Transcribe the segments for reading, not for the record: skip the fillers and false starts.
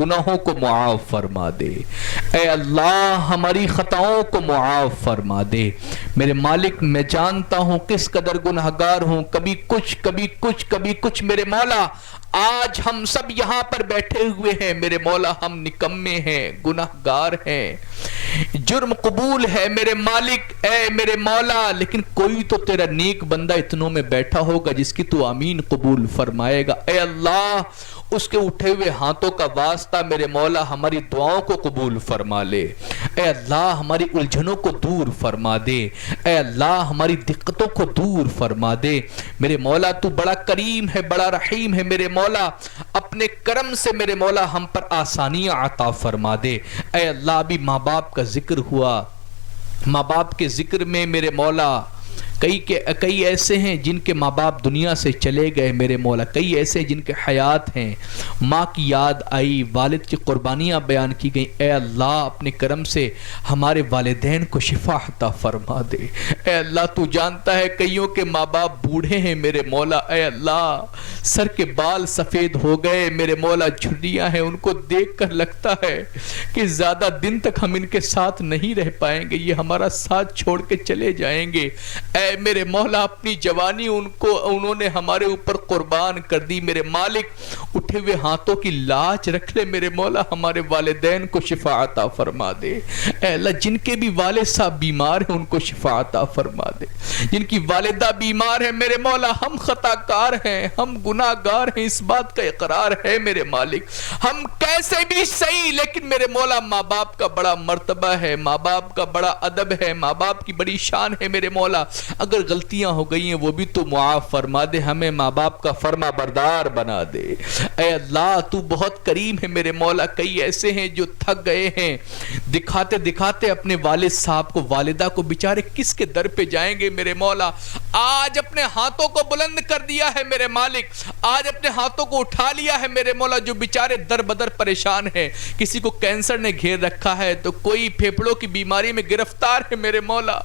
گناہوں کو معاف فرما دے، اے اللہ ہماری خطاؤں کو معاف فرما دے۔ میرے مالک میں جانتا ہوں کس قدر گناہگار ہوں، کبھی کچھ کبھی کچھ کبھی کچھ۔ میرے مولا آج ہم سب یہاں پر بیٹھے ہوئے ہیں میرے مولا، ہم نکمے ہیں، گناہگار ہیں، جرم قبول ہے میرے مالک، اے میرے مولا، لیکن کوئی تو تیرا نیک بندہ اتنوں میں بیٹھا ہوگا جس کی تو آمین قبول فرمائے گا۔ اے اللہ اس کے اٹھے ہوئے ہاتھوں کا واسطہ میرے مولا ہماری دعاؤں کو قبول فرما لے، اے اللہ ہماری الجھنوں کو دور فرما دے، اے اللہ ہماری دقتوں کو دور فرما دے۔ میرے مولا تو بڑا کریم ہے، بڑا رحیم ہے میرے مولا، اپنے کرم سے میرے مولا ہم پر آسانیاں عطا فرما دے۔ اے اللہ ابھی ماں باپ کا ذکر ہوا، ماں باپ کے ذکر میں میرے مولا کئی ایسے ہیں جن کے ماں باپ دنیا سے چلے گئے میرے مولا، کئی ایسے جن کے حیات ہیں، ماں کی یاد آئی، والد کی قربانیاں بیان کی گئیں۔ اے اللہ اپنے کرم سے ہمارے والدین کو شفا عطا فرما دے۔ اے اللہ تو جانتا ہے کئیوں کے ماں باپ بوڑھے ہیں میرے مولا، اے اللہ سر کے بال سفید ہو گئے میرے مولا، جھریاں ہیں، ان کو دیکھ کر لگتا ہے کہ زیادہ دن تک ہم ان کے ساتھ نہیں رہ پائیں گے، یہ ہمارا ساتھ چھوڑ کے چلے جائیں گے۔ اے میرے مولا اپنی جوانی انہوں نے ہمارے اوپر قربان کر دی میرے مالک، اٹھے ہوئے ہاتھوں کی لاج رکھ لے میرے مولا، ہمارے والدین کو شفا عطا فرما دے۔ اے اللہ جن کے بھی والد صاحب بیمار ہیں ان کو شفا عطا فرما دے، جن کی والدہ بیمار ہے میرے مولا، ہم خطاکار ہیں، ہم گناہگار ہیں، اس بات کا اقرار ہے میرے مالک، ہم کیسے بھی صحیح، لیکن میرے مولا ماں باپ کا بڑا مرتبہ ہے، ماں باپ کا بڑا ادب ہے، ماں باپ کی بڑی شان ہے میرے مولا، اگر غلطیاں ہو گئی ہیں وہ بھی تو معاف فرما دے، ہمیں ماں باپ کا فرما بردار بنا دے۔ اے اللہ تو بہت کریم ہے میرے مولا، کئی ایسے ہیں جو تھک گئے ہیں، دکھاتے دکھاتے اپنے والد صاحب کو، والدہ کو، بیچارے کس کے در پہ جائیں گے میرے مولا، آج اپنے ہاتھوں کو بلند کر دیا ہے میرے مالک، آج اپنے ہاتھوں کو اٹھا لیا ہے میرے مولا، جو بیچارے در بدر پریشان ہیں، کسی کو کینسر نے گھیر رکھا ہے تو کوئی پھیپھڑوں کی بیماری میں گرفتار ہے میرے مولا،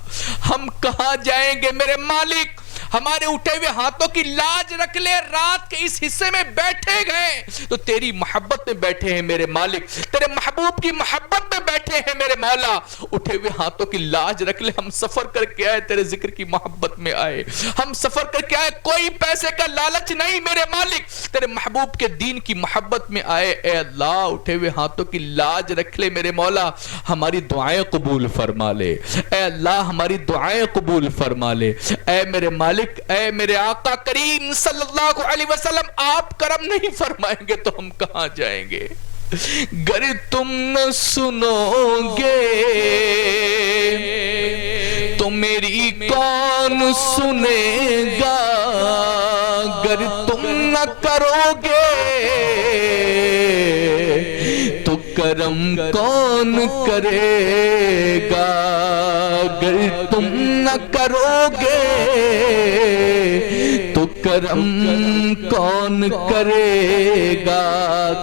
ہم کہاں جائیں گے میرے مالک، ہمارے اٹھے ہوئے ہاتھوں کی لاج رکھ لے، رات کے اس حصے میں بیٹھے گئے تو تیری محبت میں بیٹھے ہیں میرے مالک، تیرے محبوب کی محبت میں بیٹھے ہیں میرے مولا، اٹھے ہوئے ہاتھوں کی لاج رکھ لے، ہم سفر کر کے آئے تیرے ذکر کی محبت میں آئے، ہم سفر کر کے آئے کوئی پیسے کا لالچ نہیں میرے مالک، تیرے محبوب کے دین کی محبت میں آئے، اے اللہ اٹھے ہوئے ہاتھوں کی لاج رکھ لے میرے مولا، ہماری دعائیں قبول فرما لے، اے اللہ ہماری دعائیں قبول فرما لے، اے میرے مالک، اے میرے آقا کریم صلی اللہ علیہ وسلم، آپ کرم نہیں فرمائیں گے تو ہم کہاں جائیں گے، گر تم نہ سنو گے تو میری کون سنے گا، گر تم نہ کرو گے تو کرم کون کرے گا، گر تم نہ کرو گے تو کرم کون کرے گا۔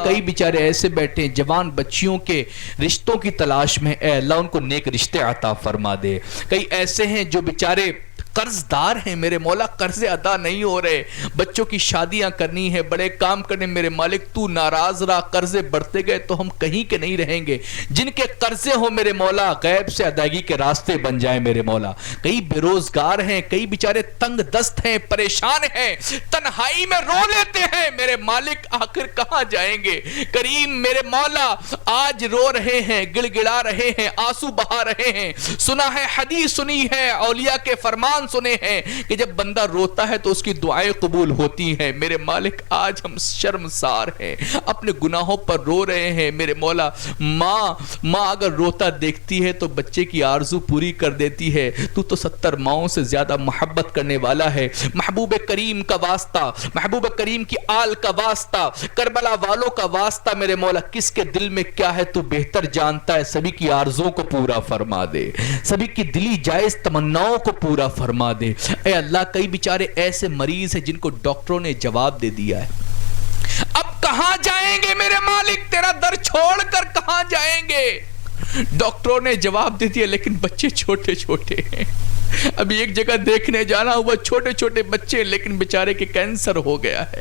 کئی بیچارے ایسے بیٹھے ہیں جوان بچیوں کے رشتوں کی تلاش میں، اے اللہ ان کو نیک رشتے عطا فرما دے، کئی ایسے ہیں جو بیچارے قرض دار ہیں میرے مولا، قرض ادا نہیں ہو رہے، بچوں کی شادیاں کرنی ہے، بڑے کام کرنے میرے مالک، تو ناراض رہا، قرضے بڑھتے گئے تو ہم کہیں کے نہیں رہیں گے، جن کے قرضے ہو میرے مولا غیب سے ادائیگی کے راستے بن جائیں میرے مولا، کئی بے روزگار ہیں، کئی بیچارے تنگ دست ہیں، پریشان ہیں، تنہائی میں رو لیتے ہیں میرے مالک، آخر کہاں جائیں گے، کریم میرے مولا آج رو رہے ہیں، گڑ گڑا رہے ہیں، آنسو بہا رہے ہیں، سنا ہے حدیث سنی ہے، اولیاء کے فرمان سنے ہیں کہ جب بندہ روتا ہے تو اس کی دعائیں قبول ہوتی ہیں میرے مالک، آج ہم شرمسار ہیں، اپنے گناہوں پر رو رہے ہیں میرے مولا، ماں اگر روتا دیکھتی ہے تو بچے کی آرزو پوری کر دیتی ہے، تو 70 ماؤں سے زیادہ محبت کرنے والا ہے، محبوب کریم کا واسطہ، محبوب کریم کی آل کا واسطہ، کربلا والوں کا واسطہ میرے مولا، کس کے دل میں کیا ہے تو بہتر جانتا ہے، سبھی کی آرزوں کو پورا فرما دے، سبھی کی دلی جائز تمناؤں کو پورا فرما دے، اے اللہ کئی بیچارے ایسے مریض ہیں جن کو ڈاکٹروں نے جواب دے دیا ہے، اب کہاں جائیں گے میرے مالک، تیرا در چھوڑ کر کہاں جائیں گے، ڈاکٹروں نے جواب دے دیا لیکن بچے چھوٹے چھوٹے ہیں، ابھی ایک جگہ دیکھنے جانا ہوا، چھوٹے چھوٹے بچے، لیکن بیچارے کے کینسر ہو گیا ہے،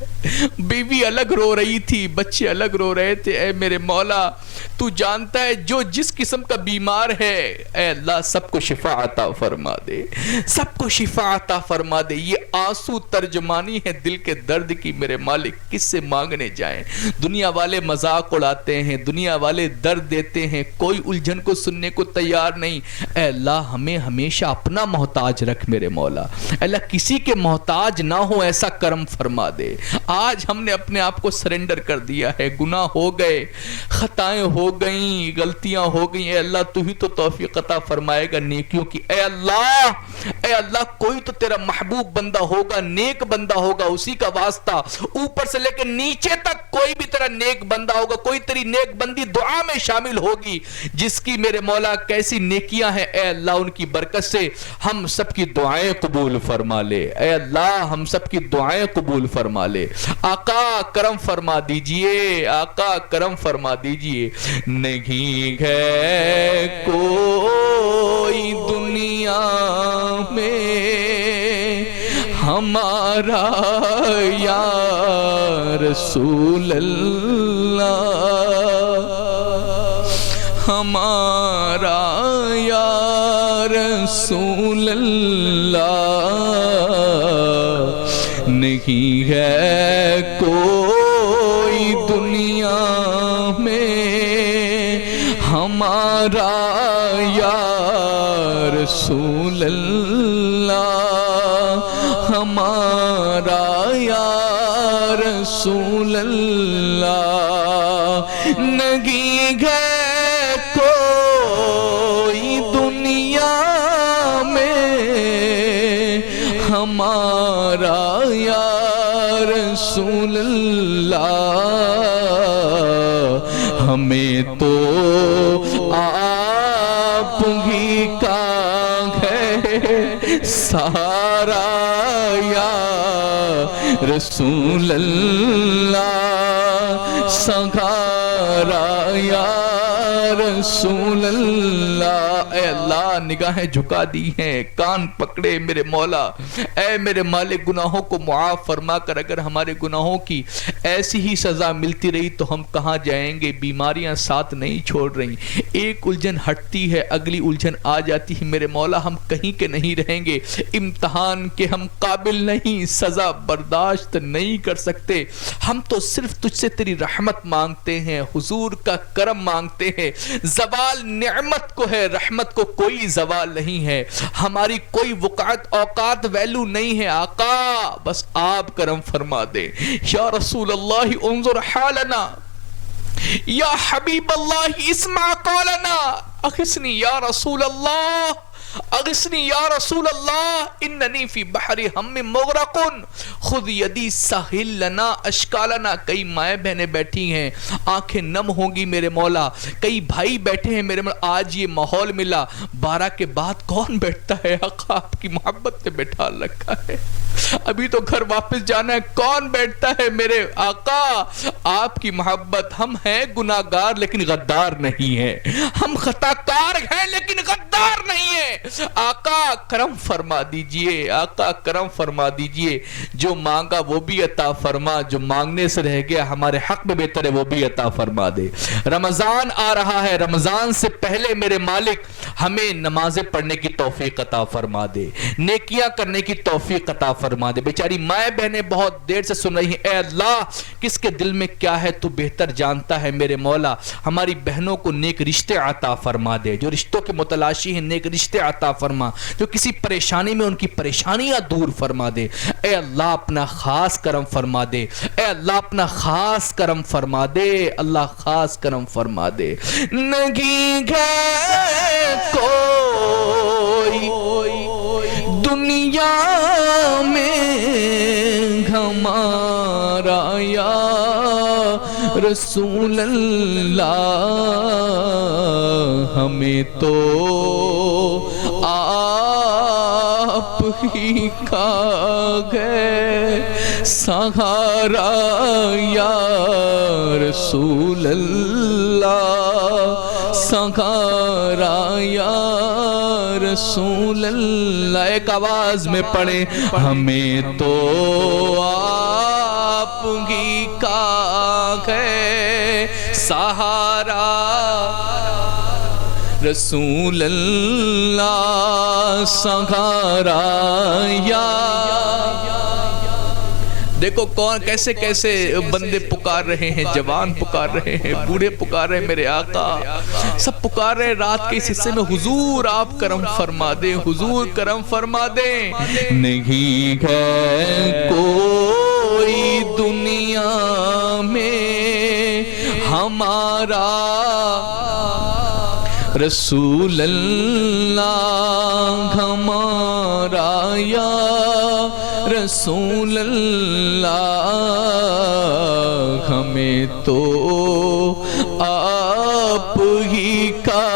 بیوی الگ رو رہی تھی، بچے الگ رو رہے تھے۔ اے میرے مولا تو جانتا ہے جو جس قسم کا بیمار ہے، اے اللہ سب کو شفا عطا فرما دے، سب کو شفا عطا فرما دے۔ یہ آنسو ترجمانی ہے دل کے درد کی میرے مالک، کس سے مانگنے جائیں؟ دنیا والے مذاق اڑاتے ہیں، دنیا والے درد دیتے ہیں، کوئی الجھن کو سننے کو تیار نہیں۔ اے اللہ ہمیں ہمیشہ اپنا محتاج رکھ میرے مولا، اے اللہ کسی کے محتاج نہ ہو ایسا کرم فرما دے۔ آج ہم نے اپنے آپ کو سرنڈر کر دیا ہے، گناہ ہو گئے، خطائیں ہو گئیں، غلطیاں ہو گئیں، اے اللہ تو ہی تو توفیق عطا فرمائے گا نیکیوں کی۔ اے اللہ کوئی تو تیرا محبوب بندہ ہوگا، نیک بندہ ہوگا، اسی کا واسطہ اوپر سے لے کے نیچے تک کوئی بھی تیرا نیک بندہ ہوگا، کوئی تیری نیک بندی دعا میں شامل ہوگی جس کی میرے مولا کیسی نیکیاں ہیں، اے اللہ ان کی برکت سے ہم سب کی دعائیں قبول فرما لے، اے اللہ ہم سب کی دعائیں قبول فرما لے۔ آقا کرم فرما دیجئے، آقا کرم فرما دیجئے۔ نہیں ہے کوئی دنیا میں ہمارا یا رسول اللہ، ہمارا یا رسول اللہ، نہیں ہے کوئی دنیا میں ہمارا یا رسول اللہ، ہمارا یا رسول اللہ، نہیں ہے کوئی دنیا میں ہمارا یا رسول اللہ، ہمیں تو آپ ہی کا ہے سارا یا رسول اللہ، سہارا یا رسول اللہ۔ اے اللہ نگاہیں جھکا دی ہیں، کان پکڑے میرے مولا، اے میرے مالک گناہوں کو معاف فرما کر اگر ہمارے گناہوں کی ایسی ہی سزا ملتی رہی تو ہم کہاں جائیں گے؟ بیماریاں ساتھ نہیں چھوڑ رہی، ایک الجھن ہٹتی ہے اگلی الجھن آ جاتی ہے میرے مولا، ہم کہیں کے نہیں رہیں گے، امتحان کے ہم قابل نہیں، سزا برداشت نہیں کر سکتے، ہم تو صرف تجھ سے تیری رحمت مانگتے ہیں، حضور کا کرم مانگتے ہیں، زوال نعمت کو ہے، رحمت کو کوئی زوال نہیں ہے، ہماری کوئی وقعت اوقات ویلو نہیں ہے، آقا بس آپ کرم فرما دیں۔ یا رسول اللہ انظر حالنا، یا حبیب اللہ اسمع قولنا، اغثنی یا رسول اللہ، اغثنی یا رسول اللہ، اننی فی بحر ہم مغرق، خذ یدی سہل لنا اشکالنا۔ کئی مائیں بہنیں بیٹھی ہیں، آنکھیں نم ہوں گی میرے مولا، کئی بھائی بیٹھے ہیں میرے مولا، آج یہ ماحول ملا، 12 کے بعد کون بیٹھتا ہے؟ آقا آپ کی محبت میں بیٹھا رکھا ہے، ابھی تو گھر واپس جانا ہے، کون بیٹھتا ہے میرے آقا؟ آپ کی محبت، ہم ہیں گناہگار لیکن غدار نہیں ہیں، ہم خطا کار ہیں لیکن غدار نہیں ہیں، آقا کرم فرما دیجئے، آقا کرم فرما دیجئے، جو مانگا وہ بھی عطا فرما، جو مانگنے سے رہ گیا ہمارے حق میں بہتر ہے وہ بھی عطا فرما دے۔ رمضان آ رہا ہے، رمضان سے پہلے میرے مالک ہمیں نمازیں پڑھنے کی توفیق عطا فرما دے، نیکیاں کرنے کی توفیق عطا فرما دے۔ بیچاری مائیں بہنیں بہت دیر سے سن رہی ہیں، اے اللہ کس کے دل میں کیا ہے تو بہتر جانتا ہے میرے مولا، ہماری بہنوں کو نیک رشتے عطا فرما دے، جو رشتوں کے متلاشی ہیں نیک رشتے عطا فرما، جو کسی پریشانی میں ان کی پریشانیاں دور فرما دے، اے اللہ اپنا خاص کرم فرما دے، اے اللہ اپنا خاص کرم فرما دے، اللہ خاص کرم فرما دے۔ نہیں ہے کوئی دنیا میں ہمارا یا رسول اللہ، ہمیں تو آپ ہی کا ہے سہارا یا رسول اللہ، سہارا یا رسول اللہ. ایک آواز میں پڑھیں, ہمیں تو آپ ہی کا ہے سہارا, رسول اللہ سہارا. یا دیکھو کون کیسے کیسے بندے پکار رہے ہیں, جوان پکار رہے ہیں, بوڑھے پکار رہے ہیں, میرے آقا سب پکار رہے ہیں رات کے اس حصے میں, حضور آپ کرم فرما دیں, حضور کرم فرما دیں. نہیں ہے کوئی دنیا میں ہمارا رسول اللہ ہمارا, یا رسول اللہ ہمیں تو آپ ہی کا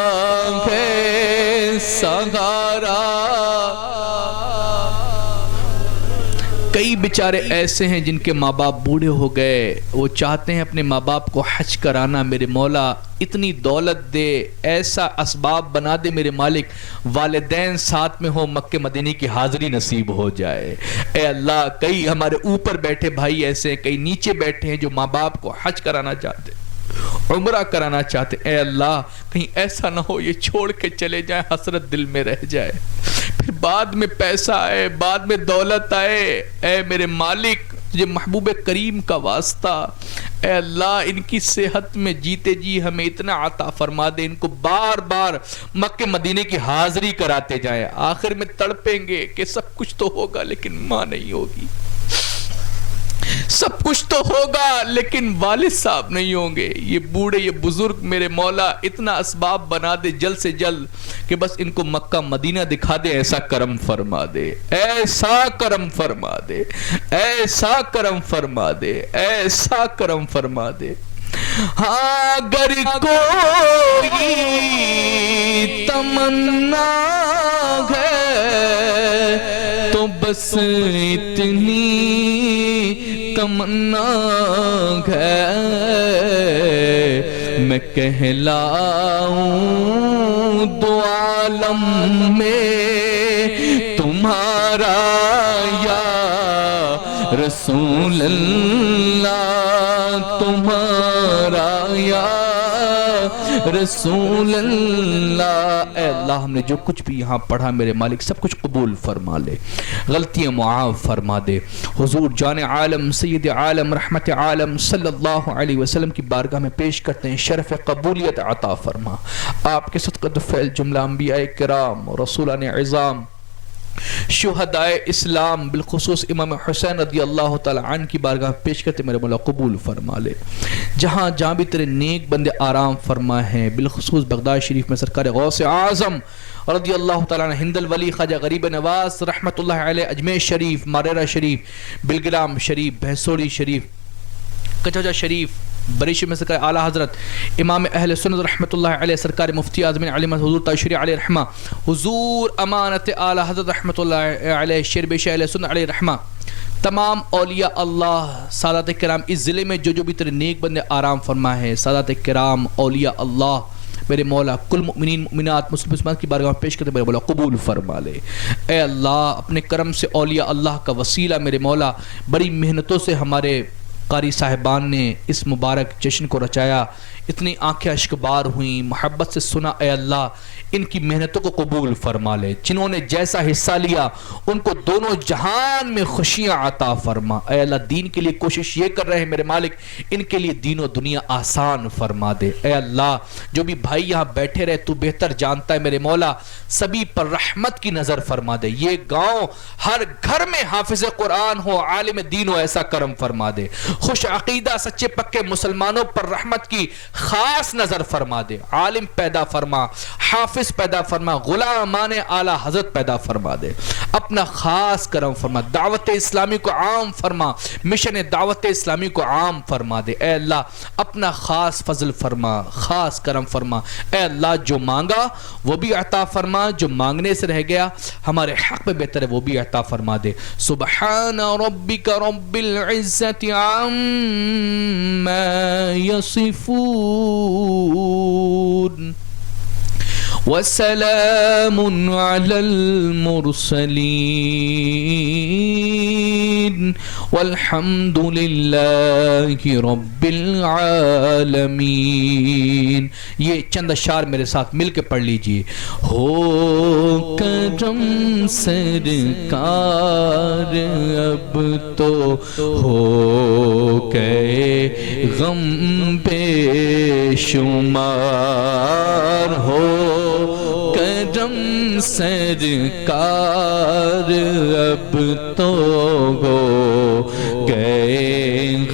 ہے سہارا. کئی بیچارے ایسے ہیں جن کے ماں باپ بوڑھے ہو گئے, وہ چاہتے ہیں اپنے ماں باپ کو حج کرانا. میرے مولا اتنی دولت دے, ایسا اسباب بنا دے میرے مالک, والدین ساتھ میں ہو, مکہ مدینے کی حاضری نصیب ہو جائے. اے اللہ, کئی ہمارے اوپر بیٹھے بھائی ایسے ہیں, کئی نیچے بیٹھے ہیں جو ماں باپ کو حج کرانا چاہتے, عمرہ کرانا چاہتے. اے اللہ کہیں ایسا نہ ہو یہ چھوڑ کے چلے جائیں, حسرت دل میں رہ جائے, پھر بعد میں پیسہ آئے, بعد میں دولت آئے. اے میرے مالک تجھے محبوب کریم کا واسطہ, اے اللہ ان کی صحت میں جیتے جی ہمیں اتنا عطا فرما دے, ان کو بار بار مکہ مدینے کی حاضری کراتے جائیں. آخر میں تڑپیں گے کہ سب کچھ تو ہوگا لیکن ماں نہیں ہوگی, سب کچھ تو ہوگا لیکن والد صاحب نہیں ہوں گے. یہ بوڑھے یہ بزرگ میرے مولا اتنا اسباب بنا دے جلد سے جلد کہ بس ان کو مکہ مدینہ دکھا دے. ایسا کرم فرما دے, ایسا کرم فرما دے, ایسا کرم فرما دے, ایسا کرم فرما دے. ہاں اگر کوئی تمنا ہے تو بس اتنی تمنا ہے, میں کہلاؤں دو عالم میں تمہارا, یا رسول اللہ تمہارا, یا رسول اللہ. اے اللہ ہم نے جو کچھ بھی یہاں پڑھا میرے مالک سب کچھ قبول فرما لے, غلطیاں معاف فرما دے. حضور جان عالم سید عالم رحمت عالم صلی اللہ علیہ وسلم کی بارگاہ میں پیش کرتے ہیں, شرف قبولیت عطا فرما. آپ کے صدقۃ فعل جملہ انبیاء کرام, رسولان عظام, شہدائے اسلام, بالخصوص امام حسین رضی اللہ تعالی عنہ کی بارگاہ پیش کرتے میرے مولا قبول فرما لے. جہاں جہاں بھی تیرے نیک بندے آرام فرما ہیں, بالخصوص بغداد شریف میں سرکار غوث اعظم رضی اللہ تعالیٰ عنہ, ہند الولی خواجہ غریب نواز رحمت اللہ علیہ, اجمیر شریف, ماریرہ شریف, بلگرام شریف, بھیسوڑی شریف, کچوجا شریف, بریشی میں سرکار اعلیٰ حضرت امام اہل سنت رحمت اللہ علیہ, سرکار مفتی اعظم علی حضور تاشری علیہ رحمہ, حضور امانت اعلیٰ حضرت رحمت اللہ علیہ, شیر بیش اہل سنت علیہ رحمہ, تمام اولیاء اللہ, سادات کرام, اس ضلع میں جو بھی تیرے نیک بندے آرام فرما ہے, سادات کرام, اولیاء اللہ میرے مولا, کل مؤمنین مؤمنات مسلمان کی بارگاہ میں پیش کرتے میرے مولا قبول فرما لے. اے اللہ اپنے کرم سے اولیاء اللہ کا وسیلہ میرے مولا, بڑی محنتوں سے ہمارے قاری صاحبان نے اس مبارک جشن کو رچایا, اتنی آنکھیں اشکبار ہوئیں, محبت سے سنا. اے اللہ ان کی محنتوں کو قبول فرما لے, جنہوں نے جیسا حصہ لیا ان کو دونوں جہان میں خوشیاں عطا فرما. اے اللہ دین کے لیے کوشش یہ کر رہے ہیں میرے مالک, ان کے لیے دین و دنیا آسان فرما دے. اے اللہ جو بھی بھائی یہاں بیٹھے رہے تو بہتر جانتا ہے میرے مولا, سبھی پر رحمت کی نظر فرما دے. یہ گاؤں ہر گھر میں حافظ قرآن ہو, عالم دین ہو, ایسا کرم فرما دے. خوش عقیدہ سچے پکے مسلمانوں پر رحمت کی خاص نظر فرما دے. عالم پیدا فرما, حافظ پیدا فرما, غلامان اعلیٰ حضرت پیدا فرما دے. اپنا خاص کرم فرما, دعوت اسلامی کو عام فرما, مشن دعوت اسلامی کو عام فرما دے. اے اللہ اپنا خاص فضل فرما, خاص کرم فرما. اے اللہ جو مانگا وہ بھی عطا فرما, جو مانگنے سے رہ گیا ہمارے حق میں بہتر ہے وہ بھی عطا فرما دے. سبحان ربک رب العزت عما یصفون وسلام على المرسلين والحمد لله رب العالمين. یہ چند اشعار میرے ساتھ مل کے پڑھ لیجئے. ہو کرم سرکار اب تو ہو گئے غم بے شمار. ہو کرم سرکار اب تو ہو گئے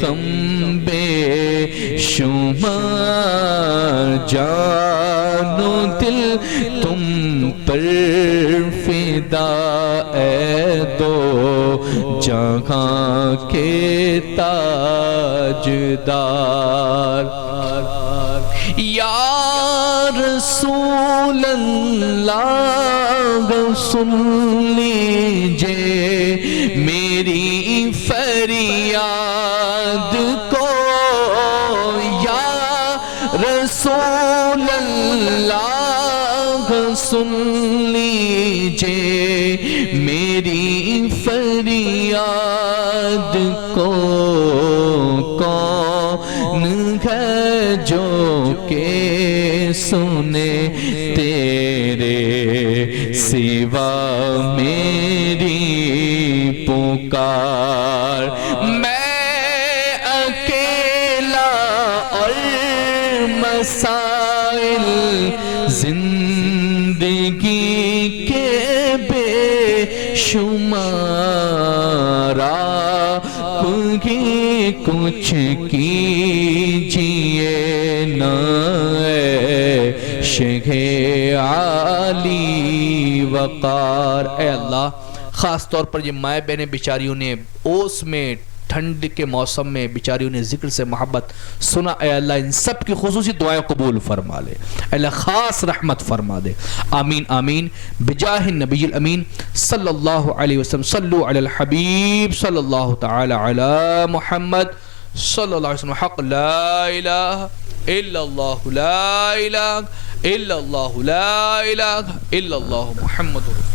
غم بے شمار. جان و دل تم پر فدا اے دو جہاں کے تاجدار. یا رسول اللہ سن لیجئے میری فریاد کو. یا رسول اللہ سن لیجئے میری فریاد کو. کون ہے جو کہ سنے تیرے سوا میری پکار. میں اکیلا اور مسائل زندگی کے بے شمار. آپ ہی کچھ کیجئے نا عشق عالی وقار. اے اللہ خاص طور پر یہ مائیں بہنیں بیچاریوں نے اوس میں ٹھنڈ کے موسم میں بیچاریوں نے ذکر سے محبت سنا. اے اللہ ان سب کی خصوصی دعائیں قبول فرما لے. اے اللہ خاص رحمت فرما دے. آمین آمین بجاہ النبی الامین صلی اللہ علیہ وسلم. صلو علی الحبیب صلی اللہ تعالی علی محمد صلی اللہ علیہ وسلم. حق لا الہ الا اللہ لا الہ الا اللہ لا الہ الا اللہ محمد رسول